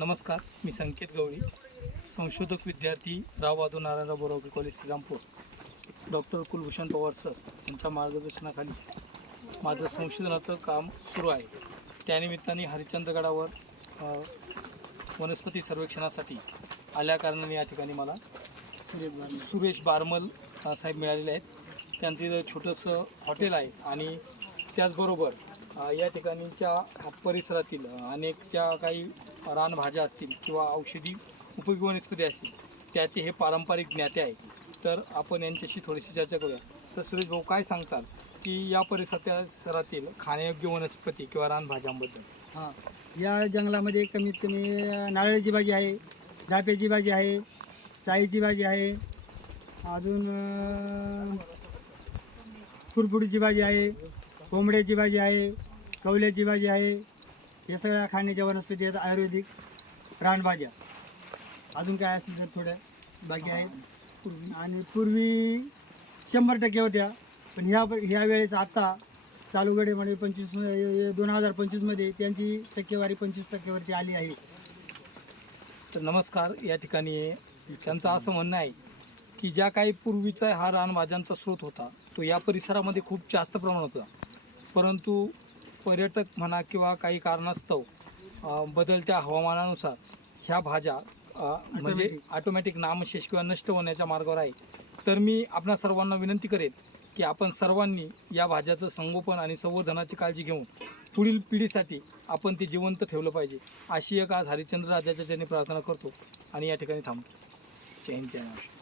नमस्कार, मी संकेत गवळी, संशोधक विद्यार्थी Rao Bahadur Narayanrao Borawakar college Shrirampur. Doctor Kulbhushan Pawar sir यांच्या मार्गदर्शनाखाली माझं संशोधनाचं काम सुरू आहे. त्यानिमित्ताने हरिश्चंद्रगडावर वनस्पती सर्वेक्षणासाठी आल्याकारणाने या ठिकाणी मला सुरेश बारमल साहेब मिळालेले आहेत. त्यांचं इथं छोटंसं हॉटेल आहे आणि त्याचबरोबर या ठिकाणीच्या परिसरातील अनेक ज्या काही रानभाज्या असतील किंवा औषधी उपयोगी वनस्पती असतील त्याचे हे पारंपरिक ज्ञाते आहे. तर आपण यांच्याशी थोडीशी चर्चा करूया. तर सुरेश भाऊ, काय सांगताल की या परिसरातील खाण्यायोग्य वनस्पती किंवा रानभाज्यांबद्दल? हां, या जंगलामध्ये कमीत कमी नारळाची भाजी आहे, धाप्याची भाजी आहे, चाईची भाजी आहे, अजून खुरपुडीची भाजी आहे, कोंबड्याची भाजी आहे, कवल्याची भाजी आहे. या सगळ्या खाण्याच्या वनस्पती आहेत, आयुर्वेदिक रानभाज्या. अजून काय असतील तर थोड्या बाकी आहेत. आणि पूर्वी 100% होत्या, पण ह्या वेळेस आत्ता चालू घडीमध्ये 2025मध्ये त्यांची टक्केवारी 25%वरती आली आहे. तर नमस्कार, या ठिकाणी त्यांचं असं म्हणणं आहे की ज्या काही पूर्वीचा हा रानभाज्यांचा स्रोत होता तो या परिसरामध्ये खूप जास्त प्रमाणात होता, परंतु पर्यटक म्हणा किंवा काही कारणास्तव बदलत्या हवामानानुसार ह्या भाज्या म्हणजे ऑटोमॅटिक नामशेष किंवा नष्ट होण्याच्या मार्गावर आहे. तर मी आपणा सर्वांना विनंती करेन की आपण सर्वांनी या भाज्याचं संगोपन आणि संवर्धनाची काळजी घेऊन पुढील पिढीसाठी आपण ते जिवंत ठेवलं पाहिजे, अशी एक आज हरिश्चंद्र राजाच्या चरणी प्रार्थना करतो आणि या ठिकाणी थांबतो. जय हिंद, जय महाराष्ट्र.